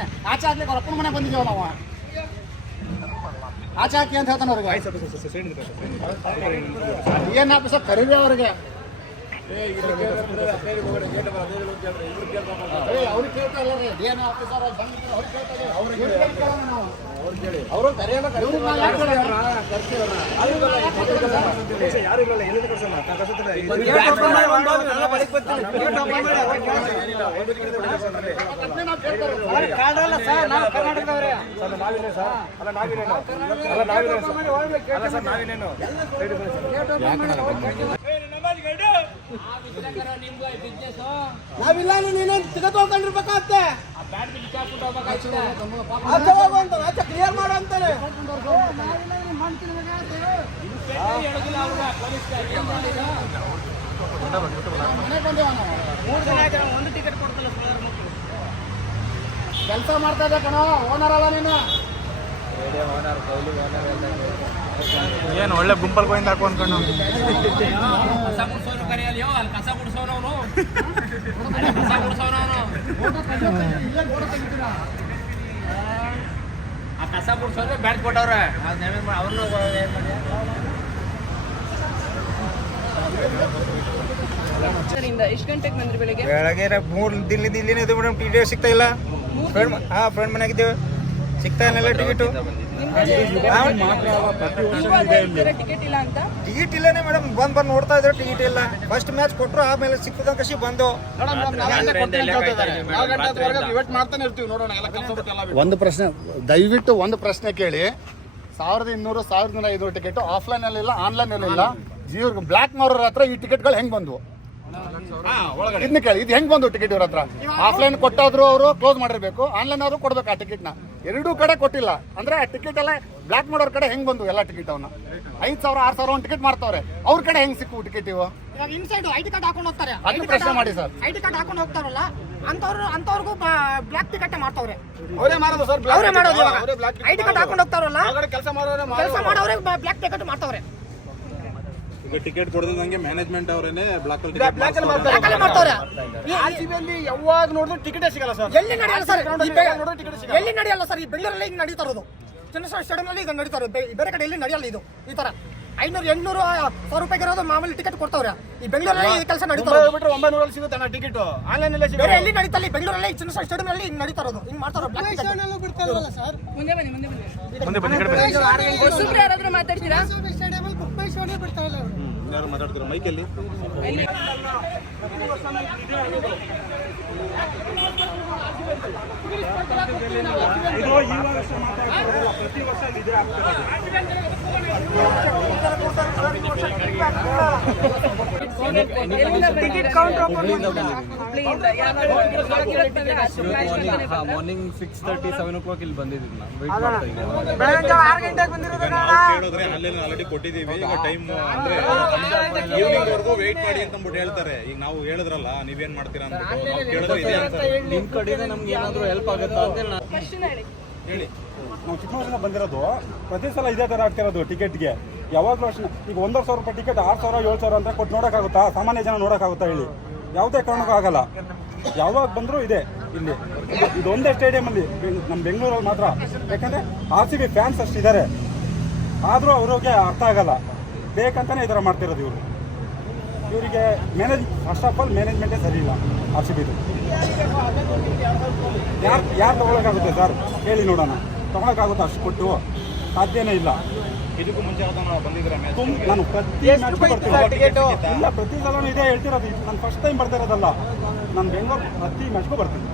ಹೇಳ್ತಾನೆ ಆಚೆ ಹಾಕ್ಲಿಕ್ಕೆ ಅವ್ರ ಅಪ್ಪನ ಮನೆ ಬಂದಿದ್ದೀವಿ ನಾವು ಆಚೆ ಹಾಕಿ ಅಂತ ಹೇಳ್ತಾನೆ ಅವ್ರಿಗೆ ಏನು ಆಫೀಸ ಕರೀರಿ ಅವ್ರಿಗೆ ಅವ್ರಿಗೆ ಕೇಳ್ತಾ ಇಲ್ಲ ರೀ ಏನು ಆಫೀಸರ್ ಅವ್ರಿಗೆ ಕೇಳ್ತಾ ಅವರು ಕರೆಯಲ್ಲ ನಾವಿಲ್ಲ ನೀನು ತೆಗೆದುಕೊಂಡಿರ್ಬೇಕಾಗತ್ತೆ ಕ್ಲಿಯರ್ ಮಾಡು ಅಂತಾನೆ ಕೆಲಸ ಮಾಡ್ತಾ ಇದ್ದೆ ಕಣೋ ಓನರ್ ಅಲ್ಲ ನೀನು ಏನು ಒಳ್ಳೆ ಗುಂಪಲ್ ಗೋಯಿಂದ ಹಾಕು ಅನ್ಕೊಂಡು ಆ ಕಸ ಬಿಡ್ಸೋದ್ರೆ ಬ್ಯಾಟ್ ಕೊಟ್ಟವ್ರೆ ಅವ್ರನ್ನೂ ಎಷ್ಟು ಗಂಟೆಗೆ ಬಂದ್ರಿ ಬೆಳಿಗ್ಗೆ? ಬೆಳಗ್ಗೆ 3 ದಿನದಿಂದ ಇಲ್ಲಿನೇ ಇದೆ ಮೇಡಮ್. ಟಿಕೆಟ್ ಸಿಗ್ತಾ ಇಲ್ಲ. ಫ್ರೆಂಡ್ ಮನೆಯಾಗಿದ್ದೇವೆ, ಸಿಗ್ತಾ ಇಲ್ಲ ಟಿಕೆಟು. ಟಿಕೆಟ್ ಇಲ್ಲ ಅಂತ ಟಿಕೆಟ್ ಇಲ್ಲನೇ ಮೇಡಮ್. ಬಂದು ನೋಡ್ತಾ ಇದ್ರೆ ಟಿಕೆಟ್ ಇಲ್ಲ. ಫಸ್ಟ್ ಮ್ಯಾಚ್ ಕೊಟ್ಟರು, ಆಮೇಲೆ ಸಿಕ್ಕದ ಕಸಿ ಬಂದು ಒಂದು ಪ್ರಶ್ನೆ ದಯವಿಟ್ಟು ಒಂದು ಪ್ರಶ್ನೆ ಕೇಳಿ. 1200 1500 ಟಿಕೆಟ್ ಆಫ್ಲೈನ್ ಅಲ್ಲಿ ಇಲ್ಲ, ಆನ್ಲೈನ್ ಅಲ್ಲಿ ಇಲ್ಲ. ಇವ್ರಿಗೆ ಬ್ಲಾಕ್ ಮಾರೋರ ಹತ್ರ ಈ ಟಿಕೆಟ್ಗಳು ಹೆಂಗ್ ಬಂದ್ವು ಇದನ್ನ ಕೇಳಿ. ಇದು ಹೆಂಗ್ ಬಂದು ಟಿಕೆಟ್ ಇವ್ರ ಹತ್ರ? ಆಫ್ಲೈನ್ ಕೊಟ್ಟಾದ್ರು ಅವರು ಕ್ಲೋಸ್ ಮಾಡಿರ್ಬೇಕು, ಆನ್ಲೈನ್ ಆದ್ರೂ ಕೊಡ್ಬೇಕು ಆ ಟಿಕೆಟ್ ನ. ಎರಡೂ ಕಡೆ ಕೊಟ್ಟಿಲ್ಲ ಅಂದ್ರೆ ಆ ಟಿಕೆಟ್ ಎಲ್ಲ ಬ್ಲಾಕ್ ಮಾಡೋರ್ ಕಡೆ ಹೆಂಗ್ ಬಂದು ಎಲ್ಲ ಟಿಕೆಟ್ ಅವನ್ನ 5000 6000 ಒಂದು ಟಿಕೆಟ್ ಮಾಡ್ತಾವ್ರೆ. ಅವ್ರ ಕಡೆ ಹೆಂಗ್ ಸಿಕ್ಕು ಟಿಕೆಟ್ ಇವು? ಇವಾಗ ಇನ್ಸೈಡ್ ಐಡಿ ಕಾರ್ಡ್ ಹಾಕೊಂಡು ಹೋಗ್ತಾರೆ. ಅದನ್ನ ಪ್ರಶ್ನೆ ಮಾಡಿ ಸರ್. ಐಡಿ ಕಾರ್ಡ್ ಹಾಕೊಂಡು ಹೋಗ್ತಾರಲ್ಲ ಅಂತವ್ರಿಗೂ ಬ್ಲಾಕ್ ಟಿಕೆಟ್ ಮಾಡ್ತಾವ್ರೆ. ಅವರೇ ಮಾಡೋದು ಸರ್, ಅವರೇ ಮಾಡೋದು. ಐಡಿ ಕಾರ್ಡ್ ಹಾಕೊಂಡು ಹೋಗ್ತಾರಲ್ಲ ಕೆಲಸ ಮಾಡೋರೆ ಬ್ಲಾಕ್ ಟಿಕೆಟ್ ಮಾಡ್ತಾವ್ರೆ. ಟಿಕೆಟ್ ಕೊಡದಂಗೆ ಮ್ಯಾನೇಜ್ಮೆಂಟ್ ಅವರೇನೆ ಬ್ಲಾಕ್ ಮಾಡ್ತಾವ್ರೆ. ಯಾವಾಗ ನೋಡಿದ್ರು ಟಿಕೆಟ್ ಸಿಗಲ್ಲ ಸರ್. ಎಲ್ಲಿ ನಡೆಯಲ್ಲ ಸರ್, ಎಲ್ಲಿ ನಡೆಯಲ್ಲ ಸರ್. ಈ ಬೆಂಗಳೂರಲ್ಲಿ ಹಿಂಗ್ ನಡೀತಾ ಇರೋದು. ಚನ್ನಸ್ವಾಮಿ ಸ್ಟೇಡಿಯಂ ನಲ್ಲಿ ಇದು ನಡೀತಾ ಇರೋದು. ಬೇರೆ ಕಡೆ ಎಲ್ಲಿ ನಡೆಯಲ್ಲ ಇದು. ಈ ತರ 500 800 1000 ರೂಪಾಯಿಗೆ ಇರೋದು ಮಾಮೂಲಿ ಟಿಕೆಟ್ ಕೊಡ್ತಾವ್ರೆ. ಈ ಬೆಂಗಳೂರಲ್ಲಿ ಈ ಕೆಲಸ ನಡೀತಾ ಇರೋದು. 900 ಸಿಗುತ್ತೆ ಟಿಕೆಟ್, ಆನ್ಲೈನ್ ಅಲ್ಲಿ ಬೇರೆ ಎಲ್ಲಿ ನಡೀತಾ ಇಲ್ಲ. ಬೆಂಗಳೂರಲ್ಲಿ ಚನ್ನಸ್ವಾಮಿ ಸ್ಟೇಡಿಯಂ ನಲ್ಲಿ ಹಿಂಗ್ ನಡೀತಾ ಇರೋದು. ಹಿಂಗ್ ಮಾಡ್ತಾರೋ ಬ್ಲಾಕ್ ಟಿಕೆಟ್ ಸರ್. ಮುಂದೆ ಬನ್ನಿ ಮುಂದೆ ಹೊಸಬ್ರು ಯಾರಾದ್ರೂ ಮಾತಾಡ್ತೀರಾ? ಯಾರು ಮಾತಾಡ್ತಾರೆ ಮೈಕಲ್ಲಿ? ಇದು ಈ ವರ್ಷ ಮಾತಾಡ್ತಾರಲ್ಲ, ಪ್ರತಿ ವರ್ಷ ಇದೇ ಮಾರ್ನಿಂಗ್ 6:30 7 o'clock ಇಲ್ಲಿ ಬಂದಿದ್ದೀವಿ ಕೇಳಿದ್ರೆ ಆಲ್ರೆಡಿ ಕೊಟ್ಟಿದ್ದೀವಿ. ಈಗ ಟೈಮ್ ಅಂದ್ರೆ ಈವ್ನಿಂಗ್ ವರ್ಗೂ ವೇಟ್ ಮಾಡಿ ಅಂತ ಅಂದ್ಬಿಟ್ಟು ಹೇಳ್ತಾರೆ. ಈಗ ನಾವು ಹೇಳಿದ್ರಲ್ಲ ನೀವೇನ್ ಮಾಡ್ತೀರಾ ಅಂದ್ಬಿಟ್ಟು ನಾವು ಕೇಳಿದ್ರೆ ಇದೆ ಅಂತ. ನಿಮ್ ಕಡೆಯಿಂದ ನಮ್ಗೆ ಏನಾದ್ರು ಹೆಲ್ಪ್ ಆಗುತ್ತಾ ಅಂತ ಹೇಳಿ. ನಾವು ಚಿಕ್ಕಮಗಳೂರಿಂದ ಬಂದಿರೋದು. ಪ್ರತಿ ಸಲ ಇದೇ ಥರ ಆಗ್ತಿರೋದು ಟಿಕೆಟ್ಗೆ. ಯಾವಾಗಲೂ ಅಷ್ಟೇ. ಈಗ 1,500 ರೂಪಾಯಿ ಟಿಕೆಟ್ 6000 7000 ಅಂತ ಕೊಟ್ಟು ನೋಡೋಕ್ಕಾಗುತ್ತಾ? ಸಾಮಾನ್ಯ ಜನ ನೋಡೋಕ್ಕಾಗುತ್ತಾ ಹೇಳಿ? ಯಾವುದೇ ಕಾರಣಕ್ಕೂ ಆಗಲ್ಲ. ಯಾವಾಗ ಬಂದರೂ ಇದೆ ಇಲ್ಲಿ. ಇದೊಂದೇ ಸ್ಟೇಡಿಯಮಲ್ಲಿ ನಮ್ಮ ಬೆಂಗಳೂರಲ್ಲಿ ಮಾತ್ರ. ಯಾಕಂದರೆ RCB ಫ್ಯಾನ್ಸ್ ಅಷ್ಟಿದ್ದಾರೆ, ಆದರೂ ಅವ್ರಿಗೆ ಅರ್ಥ ಆಗಲ್ಲ. ಬೇಕಂತಲೇ ಈ ಥರ ಮಾಡ್ತಿರೋದು ಇವರು. ಇವರಿಗೆ ಫಸ್ಟ್ ಆಫ್ ಆಲ್ ಮ್ಯಾನೇಜ್ಮೆಂಟೇ ಸರಿ ಇಲ್ಲ RCBದು. ಯಾರು ತೊಗೊಳಕ್ಕಾಗುತ್ತೆ ಸರ್ ಹೇಳಿ ನೋಡೋಣ? ತೊಗೊಳಕ್ಕಾಗುತ್ತಾ? ಅಷ್ಟು ಕೊಟ್ಟು ಸಾಧ್ಯನೇ ಇಲ್ಲ. ಇದಕ್ಕೂ ಮುಂಚೆ ಬಂದಿದ್ರೆ ನಾನು ಪ್ರತಿ ಮ್ಯಾಚ್ಗೂ ಬರ್ತೀನಿ. ಇಲ್ಲ, ಪ್ರತಿ ಸಲನೂ ಇದೇ ಹೇಳ್ತಿರೋದು. ನಾನು ಫಸ್ಟ್ ಟೈಮ್ ಬರ್ತಾ ಇರೋದಲ್ಲ. ನಾನು ಬೆಂಗಳೂರು ಪ್ರತಿ ಮ್ಯಾಚ್ಗೂ ಬರ್ತೀನಿ.